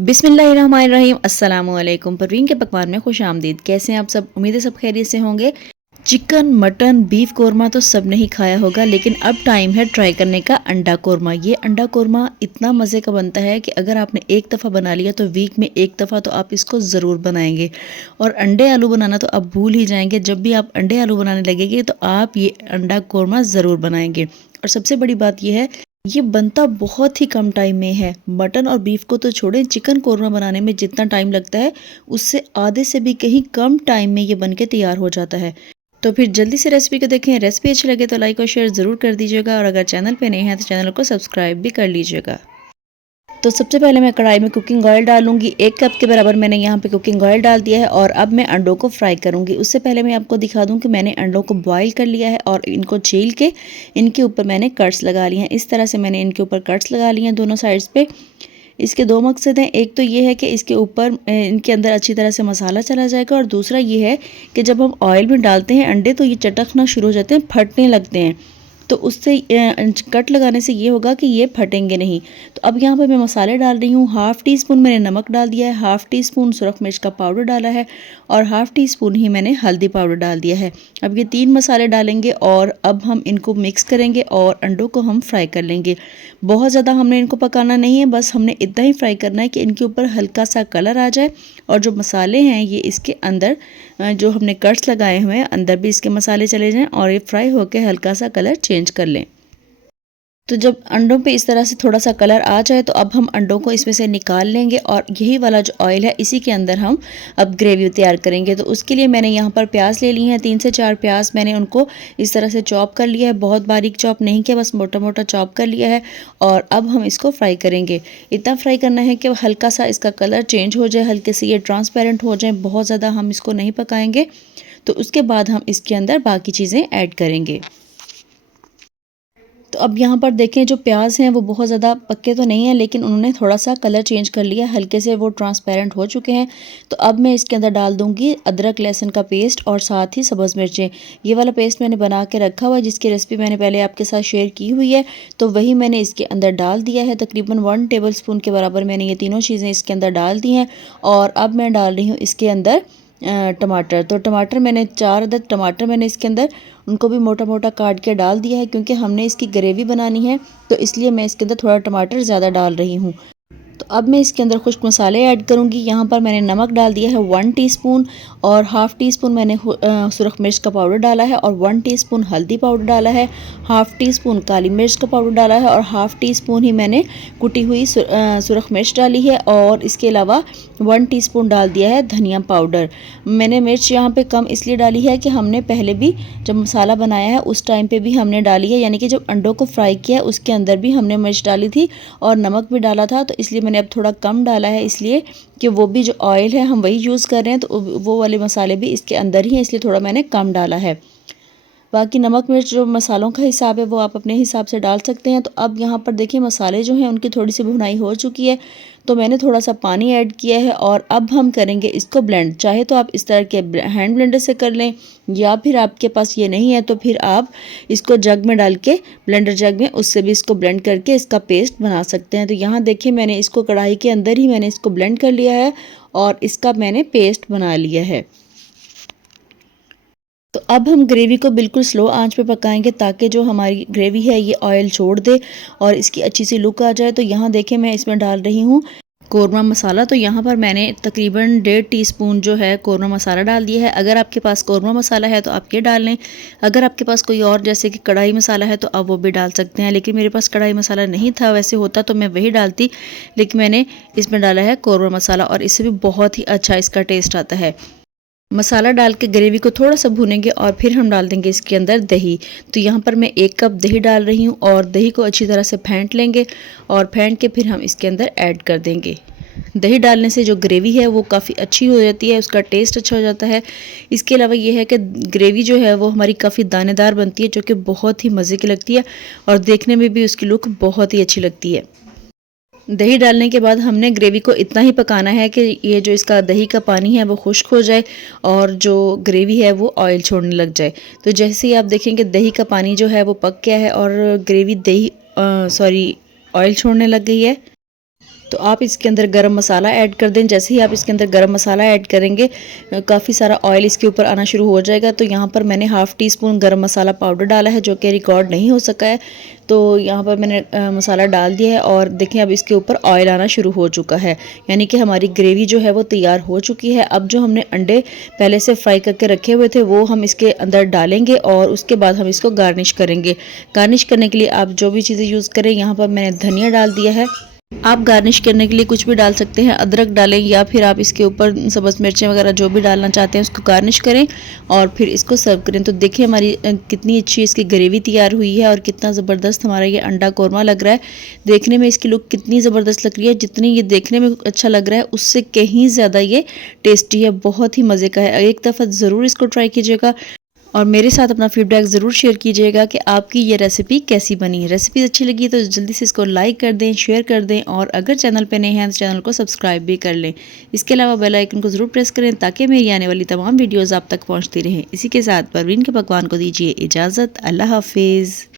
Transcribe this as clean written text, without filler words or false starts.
बिस्मिल्लाहिर्रहमानिर्रहीम अस्सलामुअलैकुम। परवीन के पकवान में खुश आमदीद। कैसे हैं आप सब? उम्मीद है सब खैरियत से होंगे। चिकन, मटन, बीफ कोरमा तो सब ने ही खाया होगा, लेकिन अब टाइम है ट्राई करने का अंडा कोरमा। ये अंडा कोरमा इतना मज़े का बनता है कि अगर आपने एक दफ़ा बना लिया तो वीक में एक दफ़ा तो आप इसको ज़रूर बनाएंगे। और अंडे आलू बनाना तो आप भूल ही जाएंगे। जब भी आप अंडे आलू बनाने लगेंगे तो आप ये अंडा कोरमा ज़रूर बनाएंगे। और सबसे बड़ी बात यह है, ये बनता बहुत ही कम टाइम में है। मटन और बीफ को तो छोड़ें, चिकन कोरमा बनाने में जितना टाइम लगता है उससे आधे से भी कहीं कम टाइम में ये बनके तैयार हो जाता है। तो फिर जल्दी से रेसिपी को देखें। रेसिपी अच्छी लगे तो लाइक और शेयर ज़रूर कर दीजिएगा, और अगर चैनल पे नए हैं तो चैनल को सब्सक्राइब भी कर लीजिएगा। तो सबसे पहले मैं कढ़ाई में कुकिंग ऑयल डालूंगी। 1 कप के बराबर मैंने यहाँ पे कुकिंग ऑयल डाल दिया है, और अब मैं अंडों को फ्राई करूंगी। उससे पहले मैं आपको दिखा दूं कि मैंने अंडों को बॉईल कर लिया है और इनको छील के इनके ऊपर मैंने कट्स लगा लिए हैं। इस तरह से मैंने इनके ऊपर कट्स लगा लिए हैं दोनों साइड्स पे। इसके दो मकसद हैं। एक तो ये है कि इसके ऊपर इनके अंदर अच्छी तरह से मसाला चला जाएगा, और दूसरा ये है कि जब हम ऑयल में डालते हैं अंडे तो ये चटकना शुरू हो जाते हैं, फटने लगते हैं। तो उससे कट लगाने से ये होगा कि ये फटेंगे नहीं। तो अब यहाँ पर मैं मसाले डाल रही हूँ। 1/2 टीस्पून मैंने नमक डाल दिया है, 1/2 टीस्पून सुरख मिर्च का पाउडर डाला है, और 1/2 टीस्पून ही मैंने हल्दी पाउडर डाल दिया है। अब ये 3 मसाले डालेंगे और अब हम इनको मिक्स करेंगे और अंडों को हम फ्राई कर लेंगे। बहुत ज़्यादा हमने इनको पकाना नहीं है, बस हमने इतना ही फ्राई करना है कि इनके ऊपर हल्का सा कलर आ जाए, और जो मसाले हैं ये इसके अंदर जो हमने कट्स लगाए हुए हैं अंदर भी इसके मसाले चले जाएं और ये फ्राई होकर हल्का सा कलर चेंज कर लें। तो जब अंडों पे इस तरह से थोड़ा सा कलर आ जाए तो अब हम अंडों को इसमें से निकाल लेंगे, और यही वाला जो ऑयल है इसी के अंदर हम अब ग्रेवी तैयार करेंगे। तो उसके लिए मैंने यहाँ पर प्याज ले ली हैं। 3 से 4 प्याज मैंने उनको इस तरह से चॉप कर लिया है। बहुत बारीक चॉप नहीं किया, बस मोटा मोटा चॉप कर लिया है। और अब हम इसको फ्राई करेंगे। इतना फ्राई करना है कि हल्का सा इसका कलर चेंज हो जाए, हल्के से ये ट्रांसपेरेंट हो जाए। बहुत ज़्यादा हम इसको नहीं पकाएंगे। तो उसके बाद हम इसके अंदर बाकी चीज़ें ऐड करेंगे। तो अब यहाँ पर देखें, जो प्याज हैं वो बहुत ज़्यादा पक्के तो नहीं हैं, लेकिन उन्होंने थोड़ा सा कलर चेंज कर लिया, हल्के से वो ट्रांसपेरेंट हो चुके हैं। तो अब मैं इसके अंदर डाल दूँगी अदरक लहसुन का पेस्ट और साथ ही सब्ज़ मिर्चें। ये वाला पेस्ट मैंने बना के रखा हुआ है, जिसकी रेसिपी मैंने पहले आपके साथ शेयर की हुई है। तो वही मैंने इसके अंदर डाल दिया है। तकरीबन 1 टेबल स्पून के बराबर मैंने ये तीनों चीज़ें इसके अंदर डाल दी हैं। और अब मैं डाल रही हूँ इसके अंदर टमाटर। तो टमाटर मैंने 4 अदद टमाटर मैंने इसके अंदर उनको भी मोटा मोटा काट के डाल दिया है, क्योंकि हमने इसकी ग्रेवी बनानी है तो इसलिए मैं इसके अंदर थोड़ा टमाटर ज़्यादा डाल रही हूँ। तो अब मैं इसके अंदर खुश्क मसाले ऐड करूँगी। यहाँ पर मैंने नमक डाल दिया है 1 टीस्पून, और 1/2 टीस्पून मैंने सुरख मिर्च का पाउडर डाला है, और 1 टीस्पून हल्दी पाउडर डाला है, 1/2 टीस्पून काली मिर्च का पाउडर डाला है, और 1/2 टीस्पून ही मैंने कुटी हुई सुरख मिर्च डाली है। और इसके अलावा 1 टीस्पून डाल दिया है धनिया पाउडर। मैंने मिर्च यहाँ पे कम इसलिए डाली है कि हमने पहले भी जब मसाला बनाया है उस टाइम पे भी हमने डाली है, यानी कि जब अंडों को फ्राई किया है उसके अंदर भी हमने मिर्च डाली थी और नमक भी डाला था। तो इसलिए मैंने अब थोड़ा कम डाला है, इसलिए कि वो भी जो ऑयल है हम वही यूज़ कर रहे हैं, तो वो वाले मसाले भी इसके अंदर ही हैं, इसलिए थोड़ा मैंने कम डाला है। बाकी नमक मिर्च जो मसालों का हिसाब है वो आप अपने हिसाब से डाल सकते हैं। तो अब यहाँ पर देखिए, मसाले जो हैं उनकी थोड़ी सी भुनाई हो चुकी है, तो मैंने थोड़ा सा पानी ऐड किया है, और अब हम करेंगे इसको ब्लेंड। चाहे तो आप इस तरह के हैंड ब्लेंडर से कर लें, या फिर आपके पास ये नहीं है तो फिर आप इसको जग में डाल के, ब्लेंडर जग में, उससे भी इसको ब्लेंड करके इसका पेस्ट बना सकते हैं। तो यहाँ देखिए, मैंने इसको कढ़ाई के अंदर ही मैंने इसको ब्लेंड कर लिया है और इसका मैंने पेस्ट बना लिया है। तो अब हम ग्रेवी को बिल्कुल स्लो आंच पे पकाएंगे, ताकि जो हमारी ग्रेवी है ये ऑयल छोड़ दे और इसकी अच्छी सी लुक आ जाए। तो यहाँ देखें, मैं इसमें डाल रही हूँ कोरमा मसाला। तो यहाँ पर मैंने तकरीबन 1.5 टीस्पून जो है कोरमा मसाला डाल दिया है। अगर आपके पास कोरमा मसाला है तो आप ये डाल लें। अगर आपके पास कोई और जैसे कि कढ़ाई मसाला है तो आप वो भी डाल सकते हैं, लेकिन मेरे पास कढ़ाई मसाला नहीं था। वैसे होता तो मैं वही डालती, लेकिन मैंने इसमें डाला है कोरमा मसाला, और इससे भी बहुत ही अच्छा इसका टेस्ट आता है। मसाला डाल के ग्रेवी को थोड़ा सा भूनेंगे और फिर हम डाल देंगे इसके अंदर दही। तो यहाँ पर मैं 1 कप दही डाल रही हूँ, और दही को अच्छी तरह से फेंट लेंगे, और फेंट के फिर हम इसके अंदर ऐड कर देंगे। दही डालने से जो ग्रेवी है वो काफ़ी अच्छी हो जाती है, उसका टेस्ट अच्छा हो जाता है। इसके अलावा ये है कि ग्रेवी जो है वो हमारी काफ़ी दानेदार बनती है, जो कि बहुत ही मज़े की लगती है, और देखने में भी उसकी लुक बहुत ही अच्छी लगती है। दही डालने के बाद हमने ग्रेवी को इतना ही पकाना है कि ये जो इसका दही का पानी है वो खुश्क हो जाए, और जो ग्रेवी है वो ऑयल छोड़ने लग जाए। तो जैसे ही आप देखेंगे दही का पानी जो है वो पक गया है और ग्रेवी ऑयल छोड़ने लग गई है। तो आप इसके अंदर गरम मसाला ऐड कर दें। जैसे ही आप इसके अंदर गरम मसाला ऐड करेंगे काफ़ी सारा ऑयल इसके ऊपर आना शुरू हो जाएगा। तो यहाँ पर मैंने हाफ़ टी स्पून गरम मसाला पाउडर डाला है जो कि रिकॉर्ड नहीं हो सका है। तो यहाँ पर मैंने मसाला डाल दिया है और देखें अब इसके ऊपर ऑयल आना शुरू हो चुका है, यानी कि हमारी ग्रेवी जो है वो तैयार हो चुकी है। अब जो हमने अंडे पहले से फ्राई करके रखे हुए थे वो हम इसके अंदर डालेंगे और उसके बाद हम इसको गार्निश करेंगे। गार्निश करने के लिए आप जो भी चीज़ें यूज़ करें, यहाँ पर मैंने धनिया डाल दिया है। आप गार्निश करने के लिए कुछ भी डाल सकते हैं, अदरक डालें या फिर आप इसके ऊपर सब्ज़ मिर्चें वगैरह जो भी डालना चाहते हैं उसको गार्निश करें और फिर इसको सर्व करें। तो देखिए हमारी कितनी अच्छी इसकी ग्रेवी तैयार हुई है और कितना ज़बरदस्त हमारा ये अंडा कौरमा लग रहा है। देखने में इसकी लुक कितनी ज़बरदस्त लग रही है, जितनी ये देखने में अच्छा लग रहा है उससे कहीं ज़्यादा ये टेस्टी है, बहुत ही मज़े का है। एक दफ़ा ज़रूर इसको ट्राई कीजिएगा और मेरे साथ अपना फीडबैक ज़रूर शेयर कीजिएगा कि आपकी ये रेसिपी कैसी बनी। रेसिपी अच्छी लगी तो जल्दी से इसको लाइक कर दें, शेयर कर दें और अगर चैनल पे नए हैं तो चैनल को सब्सक्राइब भी कर लें। इसके अलावा बेल आइकन को ज़रूर प्रेस करें ताकि मेरी आने वाली तमाम वीडियोज़ आप तक पहुँचती रहें। इसी के साथ परवीन के पकवान को दीजिए इजाज़त। अल्लाह हाफिज़।